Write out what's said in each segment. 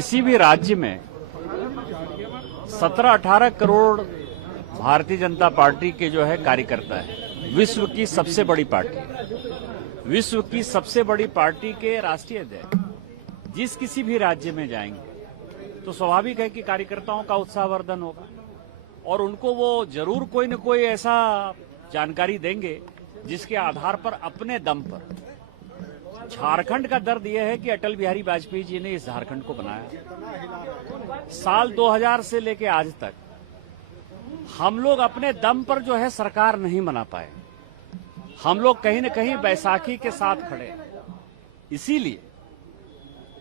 किसी भी राज्य में 17-18 करोड़ भारतीय जनता पार्टी के जो है कार्यकर्ता है। विश्व की सबसे बड़ी पार्टी, विश्व की सबसे बड़ी पार्टी के राष्ट्रीय अध्यक्ष जिस किसी भी राज्य में जाएंगे तो स्वाभाविक है कि कार्यकर्ताओं का उत्साहवर्धन होगा और उनको वो जरूर कोई न कोई ऐसा जानकारी देंगे जिसके आधार पर अपने दम पर। झारखंड का दर्द यह है कि अटल बिहारी वाजपेयी जी ने इस झारखंड को बनाया। साल 2000 से लेकर आज तक हम लोग अपने दम पर जो है सरकार नहीं बना पाए। हम लोग कहीं न कहीं बैसाखी के साथ खड़े। इसीलिए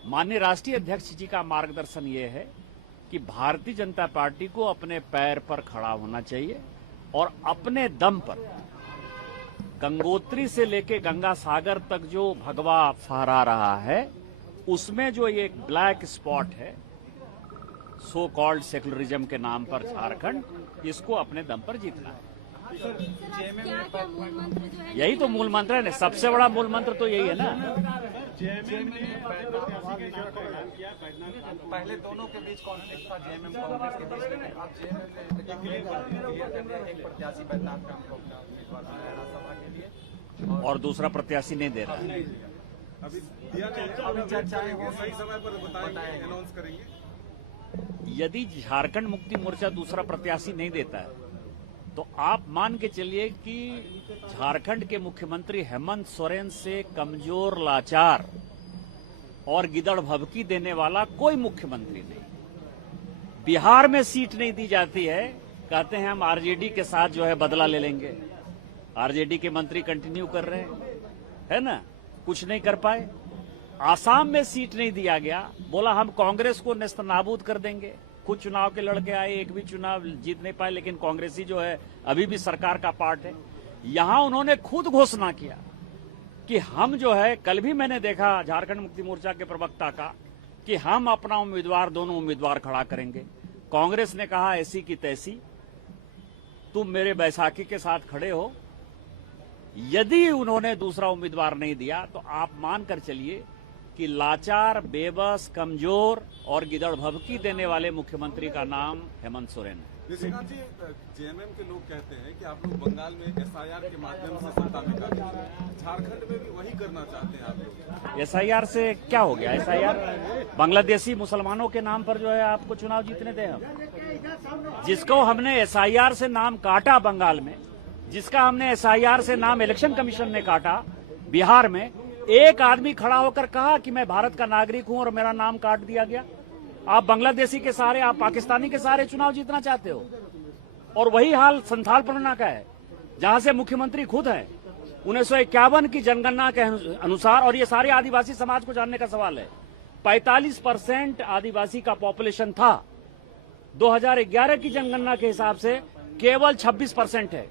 माननीय राष्ट्रीय अध्यक्ष जी का मार्गदर्शन ये है कि भारतीय जनता पार्टी को अपने पैर पर खड़ा होना चाहिए और अपने दम पर गंगोत्री से लेके गंगा सागर तक जो भगवा फहरा रहा है उसमें जो ये ब्लैक स्पॉट है सो कॉल्ड सेकुलरिज्म के नाम पर झारखंड, इसको अपने दम पर जीतना है। यही तो मूल मंत्र है ना, सबसे बड़ा मूल मंत्र तो यही है ना। पहले दोनों के बीच कॉन्फ्लिक्ट था, जेएमएम कांग्रेस के बीच, लेकिन अब जेएमएम एक प्रत्याशी बैजनाथ का सभा के लिए और दूसरा प्रत्याशी नहीं दे रहा है। अभी चर्चाएं हो, सही समय पर बताएंगे, अनाउंस करेंगे। यदि झारखंड मुक्ति मोर्चा दूसरा प्रत्याशी नहीं देता है तो आप मान के चलिए कि झारखंड के मुख्यमंत्री हेमंत सोरेन से कमजोर, लाचार और गिदड़ भभकी देने वाला कोई मुख्यमंत्री नहीं। बिहार में सीट नहीं दी जाती है, कहते हैं हम आरजेडी के साथ जो है बदला ले लेंगे। आरजेडी के मंत्री कंटिन्यू कर रहे हैं, है ना, कुछ नहीं कर पाए। आसाम में सीट नहीं दिया गया, बोला हम कांग्रेस को नेस्तनाबूद कर देंगे। कुछ चुनाव के लड़के आए, एक भी चुनाव जीत नहीं पाए, लेकिन कांग्रेसी जो है अभी भी सरकार का पार्ट है। यहां उन्होंने खुद घोषणा किया कि हम जो है, कल भी मैंने देखा झारखंड मुक्ति मोर्चा के प्रवक्ता का कि हम अपना उम्मीदवार, दोनों उम्मीदवार खड़ा करेंगे। कांग्रेस ने कहा ऐसी की तैसी, तुम मेरे बैसाखी के साथ खड़े हो। यदि उन्होंने दूसरा उम्मीदवार नहीं दिया तो आप मानकर चलिए कि लाचार, बेबस, कमजोर और गिदड़ भभकी देने वाले मुख्यमंत्री का नाम हेमंत सोरेन है। निशिकांत जी, जेएमएम के लोग कहते हैं कि आप लोग बंगाल में एसआईआर के माध्यम से सत्ता में काबिज हैं, झारखंड में भी वही करना चाहते हैं आप लोग। एसआईआर से क्या हो गया? एसआईआर बांग्लादेशी मुसलमानों के नाम पर जो है आपको चुनाव जीतने दें हम। जिसको हमने एसआईआर से नाम काटा बंगाल में, जिसका हमने एसआईआर से नाम इलेक्शन कमीशन ने काटा बिहार में, एक आदमी खड़ा होकर कहा कि मैं भारत का नागरिक हूं और मेरा नाम काट दिया गया। आप बांग्लादेशी के सहारे, आप पाकिस्तानी के सहारे चुनाव जीतना चाहते हो। और वही हाल संथाल परगना का है, जहां से मुख्यमंत्री खुद है। 1951 की जनगणना के अनुसार, और ये सारे आदिवासी समाज को जानने का सवाल है, 45% आदिवासी का पॉपुलेशन था। 2011 की जनगणना के हिसाब से केवल 26% है।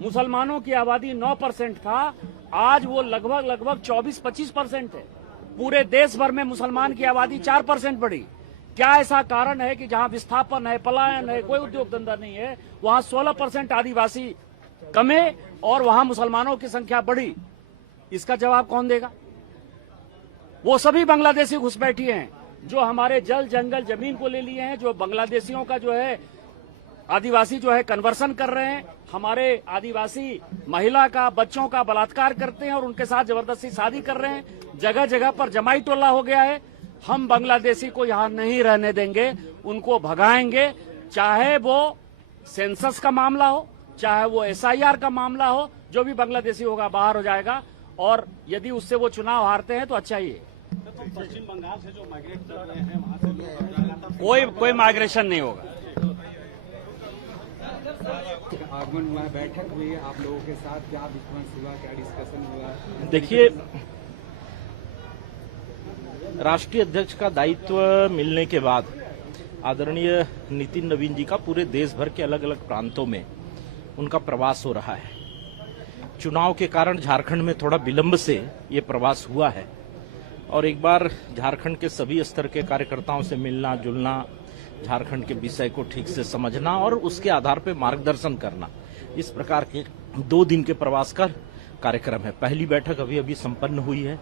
मुसलमानों की आबादी 9% था, आज वो लगभग 24-25% है। पूरे देश भर में मुसलमान की आबादी 4% बढ़ी। क्या ऐसा कारण है कि जहां विस्थापन है, पलायन है, कोई उद्योग धंधा नहीं है, वहां 16% आदिवासी कमे और वहां मुसलमानों की संख्या बढ़ी? इसका जवाब कौन देगा? वो सभी बांग्लादेशी घुसपैठी हैं जो हमारे जल, जंगल, जमीन को ले लिए हैं, जो बांग्लादेशियों का जो है आदिवासी जो है कन्वर्सन कर रहे हैं, हमारे आदिवासी महिला का, बच्चों का बलात्कार करते हैं और उनके साथ जबरदस्ती शादी कर रहे हैं। जगह जगह पर जमाई टोला हो गया है। हम बांग्लादेशी को यहां नहीं रहने देंगे, उनको भगाएंगे। चाहे वो सेंसस का मामला हो, चाहे वो एसआईआर का मामला हो, जो भी बांग्लादेशी होगा बाहर हो जाएगा। और यदि उससे वो चुनाव हारते हैं तो अच्छा ही है। पश्चिम बंगाल से जो माइग्रेट कर रहे हैं वहां से कोई माइग्रेशन नहीं होगा। आगमन हुआ, बैठक हुई आप लोगों के साथ, क्या विश्वास हुआ, क्या डिस्कशन हुआ? देखिए, राष्ट्रीय अध्यक्ष का दायित्व मिलने के बाद आदरणीय नितिन नवीन जी का पूरे देश भर के अलग अलग प्रांतों में उनका प्रवास हो रहा है। चुनाव के कारण झारखंड में थोड़ा विलंब से ये प्रवास हुआ है और एक बार झारखंड के सभी स्तर के कार्यकर्ताओं से मिलना जुलना, झारखंड के विषय को ठीक से समझना और उसके आधार पर मार्गदर्शन करना, इस प्रकार के 2 दिन के प्रवास कर कार्यक्रम है। पहली बैठक अभी अभी संपन्न हुई है।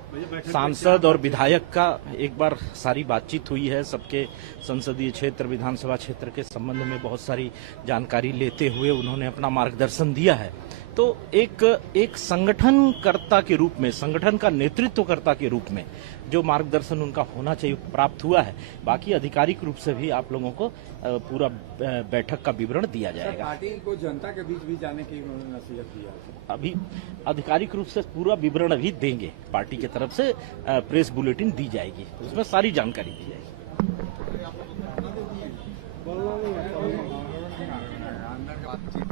सांसद और विधायक का एक बार सारी बातचीत हुई है। सबके संसदीय क्षेत्र, विधानसभा क्षेत्र के संबंध में बहुत सारी जानकारी लेते हुए उन्होंने अपना मार्गदर्शन दिया है। तो एक संगठनकर्ता के रूप में, संगठन का नेतृत्वकर्ता के रूप में जो मार्गदर्शन उनका होना चाहिए प्राप्त हुआ है। बाकी आधिकारिक रूप से भी आप लोगों को पूरा बैठक का विवरण दिया जाएगा। पार्टी को जनता के बीच भी जाने की उन्होंने नसीहत दिया। अभी आधिकारिक रूप से पूरा विवरण अभी देंगे। पार्टी की तरफ से प्रेस बुलेटिन दी जाएगी, उसमें सारी जानकारी दी जाएगी।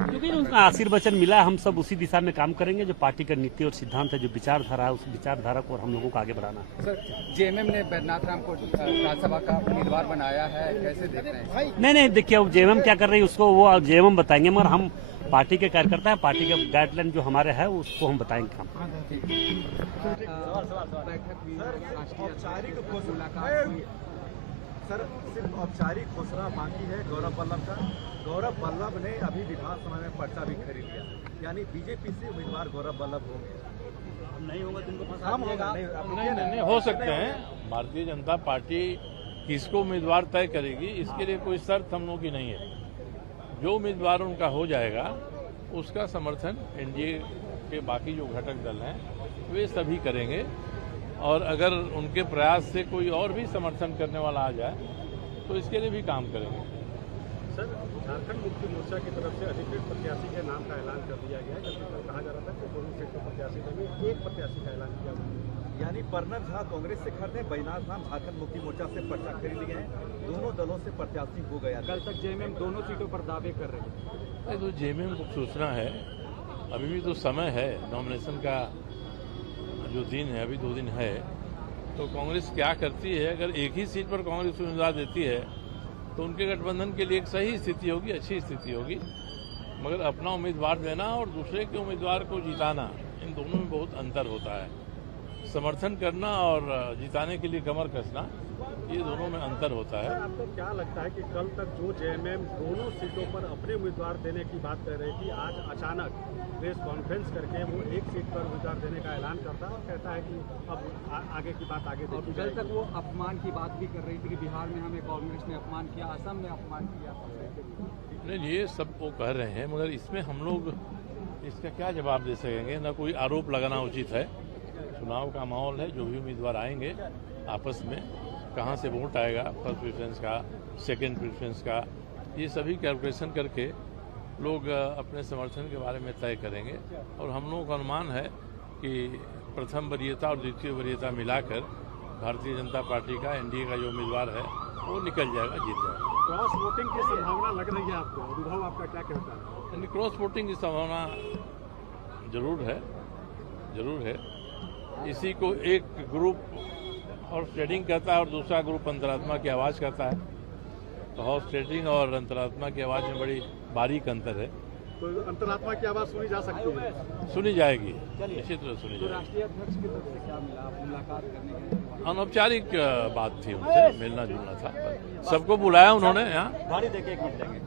क्योंकि उनका आशीर्वचन मिला, हम सब उसी दिशा में काम करेंगे जो पार्टी का नीति और सिद्धांत है, जो विचारधारा है, उस विचारधारा को हम लोगों को आगे बढ़ाना है। सर, जेएमएम ने बैद्यनाथ राम को राज्यसभा का उम्मीदवार बनाया है, कैसे देख रहे हैं? नहीं, देखिए अब जेएमएम क्या कर रही है उसको वो जेएमएम बताएंगे, मगर हम पार्टी के कार्यकर्ता हैं, पार्टी के गाइडलाइन जो हमारे है उसको हम बताएंगे। हम सर, सिर्फ औपचारिक घोषणा बाकी है गौरव वल्लभ का। गौरव वल्लभ ने अभी विधानसभा में पर्चा भी खरीद लिया, यानी बीजेपी से उम्मीदवार गौरव वल्लभ होंगे। नहीं होगा तो इनको नहीं हो सकते हैं। भारतीय जनता पार्टी किसको उम्मीदवार तय करेगी, इसके लिए कोई शर्त हम लोगों की नहीं है। जो उम्मीदवार उनका हो जाएगा उसका समर्थन एनडीए के बाकी जो घटक दल हैं वे सभी करेंगे, और अगर उनके प्रयास से कोई और भी समर्थन करने वाला आ जाए तो इसके लिए भी काम करेंगे। सर, झारखंड मुक्ति मोर्चा की तरफ से अधिकृत प्रत्याशी के नाम का ऐलान कर दिया गया है, जबकि कहा जा रहा था कि दोनों सीटों प्रत्याशी देंगे, एक प्रत्याशी का ऐलान किया गया। यानी परनर झा कांग्रेस से खरीदे, बैजनाथ राम झारखंड मुक्ति मोर्चा से पर्चा खरीद लिए हैं। दोनों दलों से प्रत्याशी हो गया। कल तक जेएमएम दोनों सीटों पर दावे कर रहे हैं। तो जेएमएम को सूचना है, अभी भी तो समय है, नॉमिनेशन का जो दिन है अभी 2 दिन है। तो कांग्रेस क्या करती है, अगर एक ही सीट पर कांग्रेस उम्मीदवार देती है तो उनके गठबंधन के लिए एक सही स्थिति होगी, अच्छी स्थिति होगी। मगर अपना उम्मीदवार देना और दूसरे के उम्मीदवार को जिताना, इन दोनों में बहुत अंतर होता है। समर्थन करना और जिताने के लिए कमर कसना, ये दोनों में अंतर होता है। आपको क्या लगता है कि कल तक जो जेएमएम दोनों सीटों पर अपने उम्मीदवार देने की बात कर रही थी, आज अचानक प्रेस कॉन्फ्रेंस करके वो एक सीट पर उम्मीदवार देने का ऐलान करता है और कहता है कि अब आगे की बात आगे देखी कल तक वो अपमान की बात भी कर रही थी कि बिहार में हमें कांग्रेस ने अपमान किया, असम ने अपमान किया। नहीं, ये सब वो कह रहे हैं, मगर इसमें हम लोग इसका क्या जवाब दे सकेंगे? ना कोई आरोप लगाना उचित है। चुनाव का माहौल है, जो भी उम्मीदवार आएंगे आपस में कहाँ से वोट आएगा, फर्स्ट प्रेफरेंस का, सेकंड प्रेफरेंस का, ये सभी कैलकुलेशन करके लोग अपने समर्थन के बारे में तय करेंगे। और हम लोगों का अनुमान है कि प्रथम वरीयता और द्वितीय वरीयता मिलाकर भारतीय जनता पार्टी का, एनडीए का जो उम्मीदवार है वो निकल जाएगा, जीत जाएगा। क्रॉस वोटिंग की संभावना लग रही है आपको, अनुभव आपका क्या कहता है? क्रॉस वोटिंग की संभावना जरूर है। इसी को एक ग्रुप हॉर्स ट्रेडिंग करता है और दूसरा ग्रुप अंतरात्मा की आवाज़ करता है। तो हॉर्स ट्रेडिंग और अंतरात्मा की आवाज़ में बड़ी बारीक अंतर है। तो अंतरात्मा की आवाज़ सुनी जा सकती है, सुनी जाएगी, निश्चित रूप से सुनी जाएगी। राष्ट्रीय अध्यक्ष की तरफ से क्या मिला, आप मुलाकात करने के? अनौपचारिक बात थी, उनसे मिलना जुलना था, सबको बुलाया उन्होंने यहाँ। गाड़ी देके 1 मिनट लेंगे।